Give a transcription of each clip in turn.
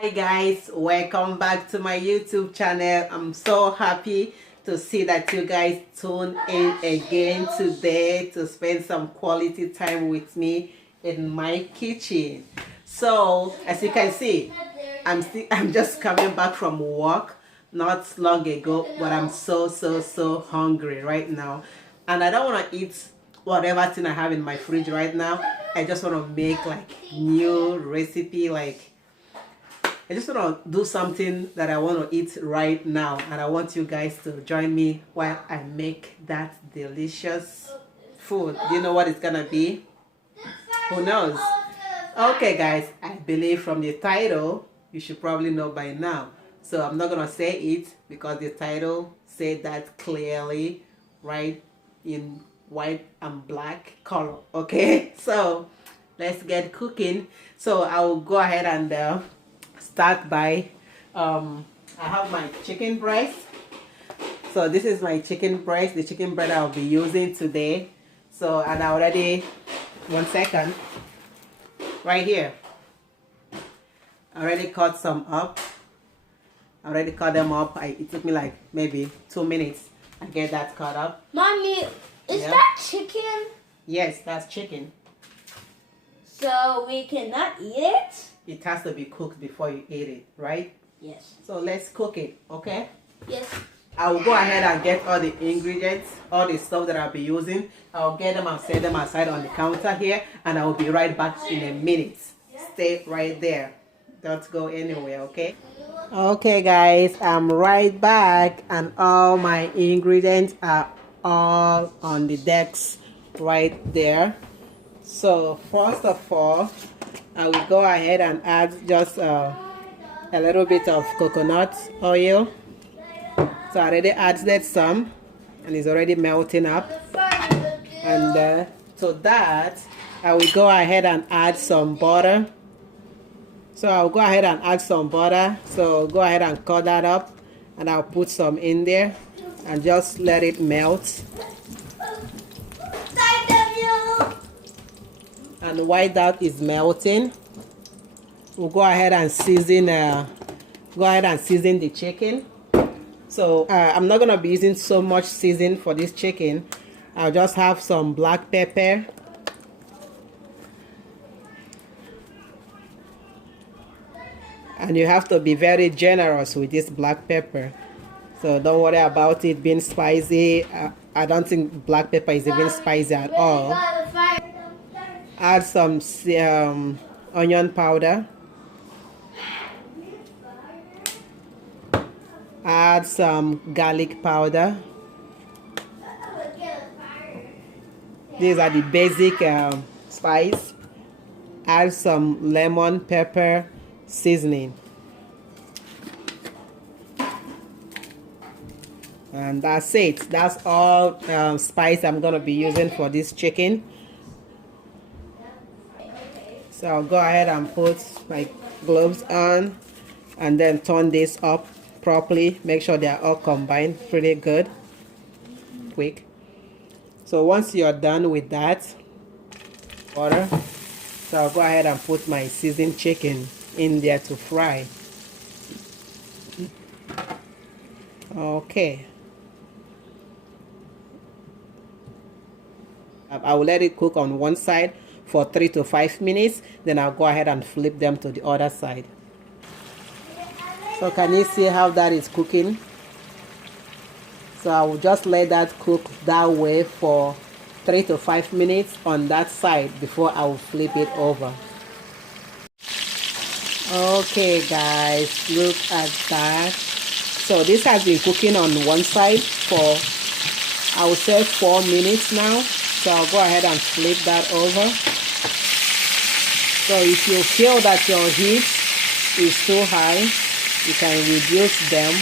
Hi guys, welcome back to my YouTube channel. I'm so happy to see that you guys tune in again today to spend some quality time with me in my kitchen. So as you can see, I'm just coming back from work not long ago, but I'm so hungry right now, and I don't want to eat whatever thing I have in my fridge right now. I just want to make like new recipe, like I just want to do something that I want to eat right now, and I want you guys to join me while I make that delicious food. Do you know what it's gonna be? Who knows? Okay guys, I believe from the title you should probably know by now, so I'm not gonna say it because the title said that clearly, right, in white and black color. Okay, so let's get cooking. So I will go ahead and start by I have my chicken breast. So this is my chicken breast, the chicken breast I'll be using today. So, and I already, one second, right here, I already cut some up. I already cut them up. It took me like maybe 2 minutes to get that cut up. Mommy, is that chicken? Yes, that's chicken. So we cannot eat it? It has to be cooked before you eat it, right? Yes. So let's cook it, okay? Yes. I will go ahead and get all the ingredients, all the stuff that I'll be using. I'll get them and set them aside on the counter here, and I will be right back in a minute. Stay right there. Don't go anywhere, okay? Okay guys, I'm right back, and all my ingredients are all on the decks right there. So first of all, I will go ahead and add just a little bit of coconut oil. So I already added some, and it's already melting up. And to that, I will go ahead and add some butter. So I'll go ahead and add some butter. So go ahead and cut that up, and I'll put some in there and just let it melt. And while that is melting, we'll go ahead and season. The chicken. So I'm not gonna be using so much season for this chicken. I'll just have some black pepper, and you have to be very generous with this black pepper. So don't worry about it being spicy. I don't think black pepper is even spicy at all. Add some onion powder. Add some garlic powder. These are the basic spice. Add some lemon pepper seasoning. And that's it. That's all spice I'm going to be using for this chicken. So I'll go ahead and put my gloves on and then turn this up properly. Make sure they are all combined pretty good. Quick. So once you're done with that water, so I'll go ahead and put my seasoned chicken in there to fry. Okay. I will let it cook on one side for 3 to 5 minutes. Then I'll go ahead and flip them to the other side. So can you see how that is cooking? So I will just let that cook that way for 3 to 5 minutes on that side before I will flip it over. Okay guys, look at that. So this has been cooking on one side for, I would say, 4 minutes now. So I'll go ahead and flip that over. So if you feel that your heat is too high, you can reduce them.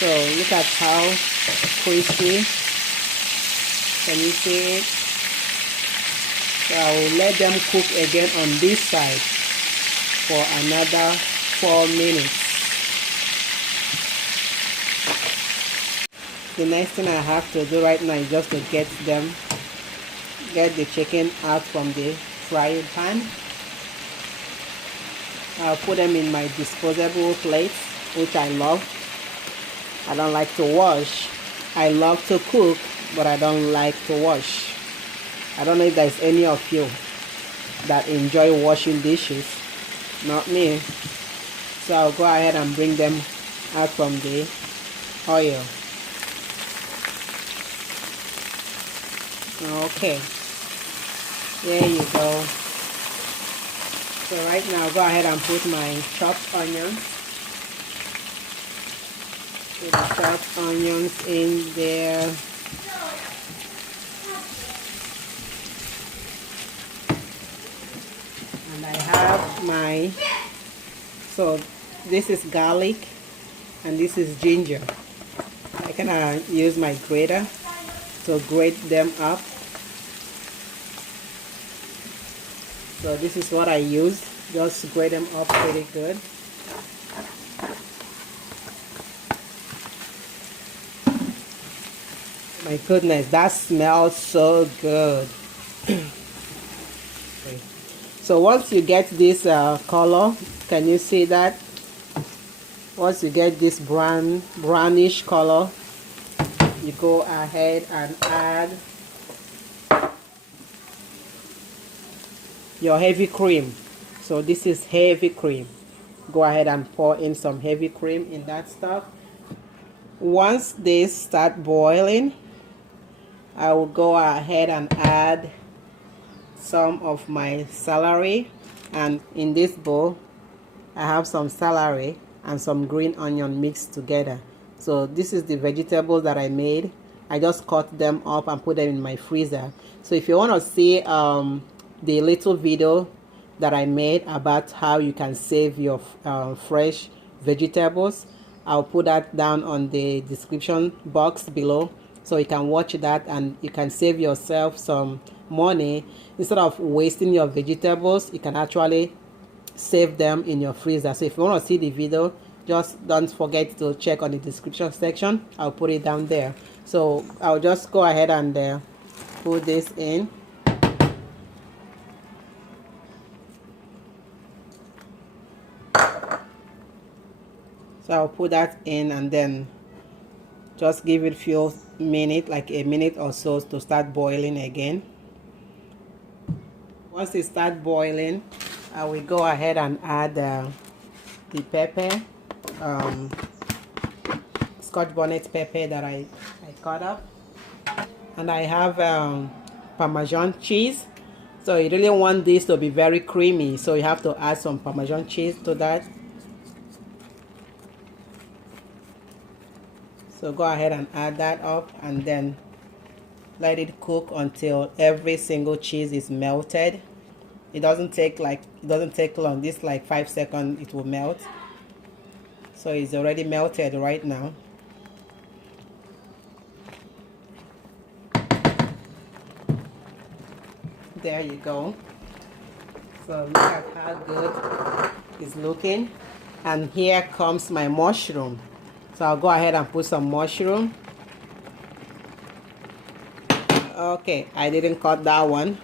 So look at how crispy. Can you see it? So I will let them cook again on this side for another 4 minutes. The next thing I have to do right now is just to get the chicken out from the frying pan. I'll put them in my disposable plates, which I love. I don't like to wash. I love to cook, but I don't like to wash. I don't know if there's any of you that enjoy washing dishes. Not me. So I'll go ahead and bring them out from the oil. Okay. There you go. So right now, go ahead and put my chopped onions. Put the chopped onions in there. And I have my, so this is garlic and this is ginger. I can use my grater to grate them up. So this is what I use, just grate them up pretty good. My goodness, that smells so good. So once you get this color, can you see that? Once you get this brownish color, you go ahead and add your heavy cream. So this is heavy cream. Go ahead and pour in some heavy cream in that stuff. Once they start boiling, I will go ahead and add some of my celery, and in this bowl I have some celery and some green onion mixed together. So this is the vegetables that I made. I just cut them up and put them in my freezer. So if you want to see the little video that I made about how you can save your fresh vegetables, I'll put that down on the description box below, so you can watch that and you can save yourself some money. Instead of wasting your vegetables, you can actually save them in your freezer. So if you want to see the video, just don't forget to check on the description section. I'll put it down there. So I'll just go ahead and put this in. So I'll put that in and then just give it a few minutes, like a minute or so, to start boiling again. Once it starts boiling, I will go ahead and add the pepper, Scotch bonnet pepper that I cut up. And I have Parmesan cheese. So you really want this to be very creamy, so you have to add some Parmesan cheese to that. So go ahead and add that up and then let it cook until every single cheese is melted. It doesn't take long. This like 5 seconds it will melt. So it's already melted right now. There you go. So look at how good it's looking. And here comes my mushroom. So I'll go ahead and put some mushroom. Okay, I didn't cut that one.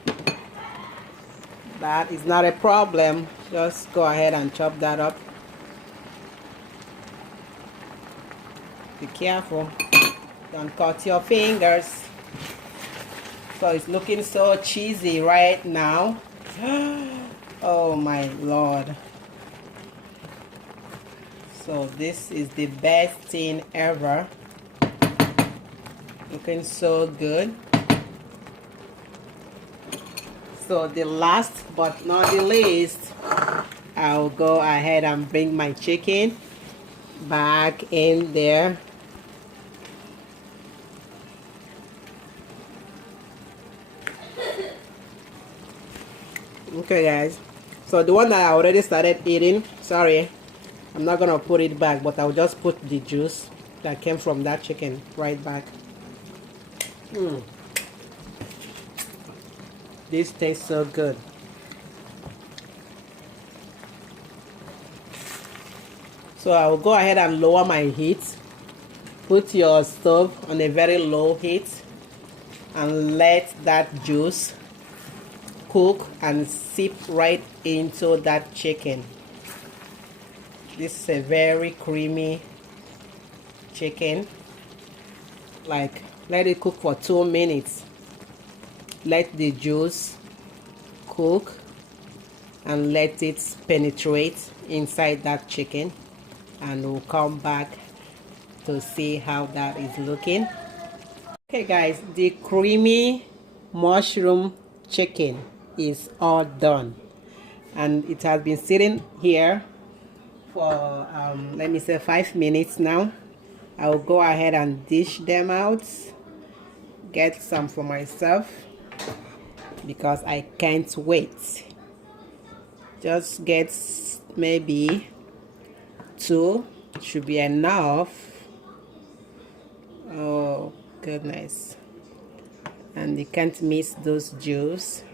That is not a problem. Just go ahead and chop that up. Be careful. Don't cut your fingers. So it's looking so cheesy right now. Oh my Lord. So this is the best thing ever. Looking so good. So the last but not the least, I'll go ahead and bring my chicken back in there. Okay guys, so the one that I already started eating, sorry, I'm not gonna put it back, but I'll just put the juice that came from that chicken right back. This tastes so good. So I will go ahead and lower my heat. Put your stove on a very low heat and let that juice cook and sip right into that chicken. This is a very creamy chicken. Like, let it cook for 2 minutes. Let the juice cook and let it penetrate inside that chicken, and we'll come back to see how that is looking. Okay guys, the creamy mushroom chicken is all done, and it has been sitting here for let me say 5 minutes now. I will go ahead and dish them out, get some for myself because I can't wait. Just get maybe 2 should be enough. Oh goodness. And you can't miss those juice.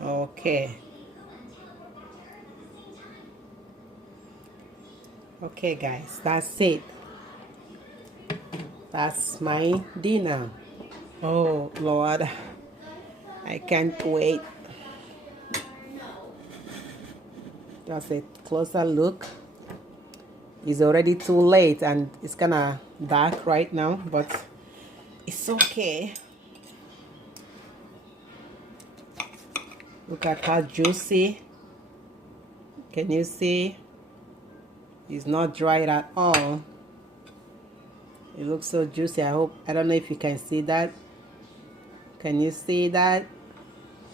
Okay. Okay guys, that's it. That's my dinner. Oh Lord, I can't wait. Just a closer look. It's already too late and it's kinda dark right now, but it's okay. Look at how juicy. Can you see? It's not dried at all. It looks so juicy. I don't know if you can see that. Can you see that?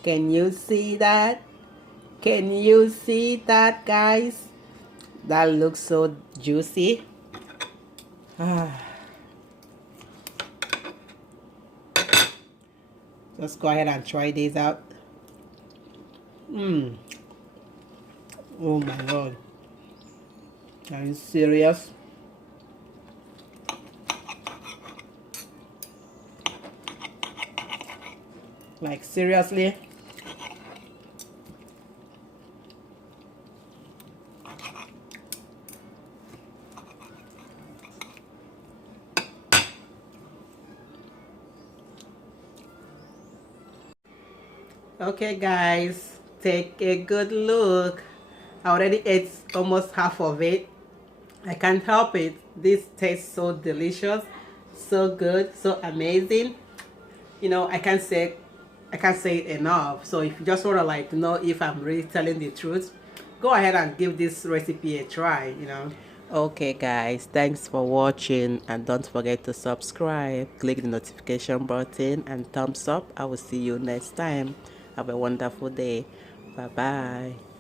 Can you see that? Can you see that, guys? That looks so juicy. Just go ahead and try these out. Oh my God. Are you serious? Like, seriously? Okay guys, take a good look. I already ate almost half of it. I can't help it. This tastes so delicious, so good, so amazing. You know, I can't say it enough. So if you just want to like know if I'm really telling the truth, go ahead and give this recipe a try, you know. Okay guys, thanks for watching, and don't forget to subscribe, click the notification button and thumbs up. I will see you next time. Have a wonderful day. Bye bye.